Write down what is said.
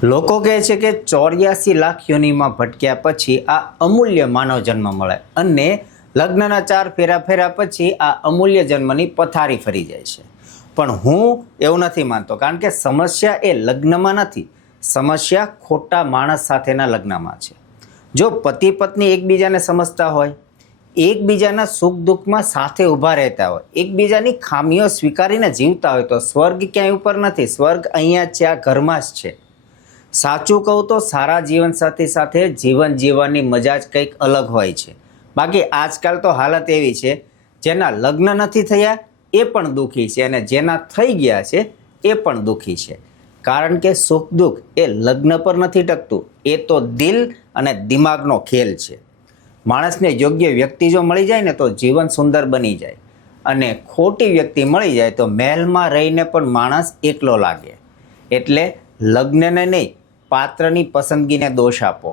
લોકો કહે છે કે 84 લાખ યોનિમાં ભટક્યા પછી આ અમૂલ્ય માનવ જન્મ મળે અને લગ્નના 4 ફેરા પછી આ અમૂલ્ય જન્મની પથારી ફરી જાય છે. પણ હું એવું નથી માનતો, કારણ કે સમસ્યા એ લગ્નમાં નથી, સમસ્યા ખોટા માણસ સાથેના લગ્નમાં છે. જો પતિ પત્ની એકબીજાને સમજતા હોય, એકબીજાના સુખ દુઃખમાં સાથે ઊભા રહેતા હોય, એકબીજાની ખામીઓ સ્વીકારીને જીવતા હોય તો સ્વર્ગ ક્યાંય ઉપર નથી, સ્વર્ગ અહીંયા છે, આ ઘરમાં જ છે. સાચું કહું તો સારા જીવનસાથી સાથે જીવન જીવવાની મજા જ કંઈક અલગ હોય છે. બાકી આજકાલ તો હાલત એવી છે, જેના લગ્ન નથી થયા એ પણ દુઃખી છે અને જેના થઈ ગયા છે એ પણ દુઃખી છે. કારણ કે સુખ દુઃખ એ લગ્ન પર નથી ટકતું, એ તો દિલ અને દિમાગનો ખેલ છે. માણસને યોગ્ય વ્યક્તિ જો મળી જાય ને તો જીવન સુંદર બની જાય, અને ખોટી વ્યક્તિ મળી જાય તો મહેલમાં રહીને પણ માણસ એકલો લાગે. એટલે લગ્નને નહીં, પાત્રની પસંદગીને દોષ આપો.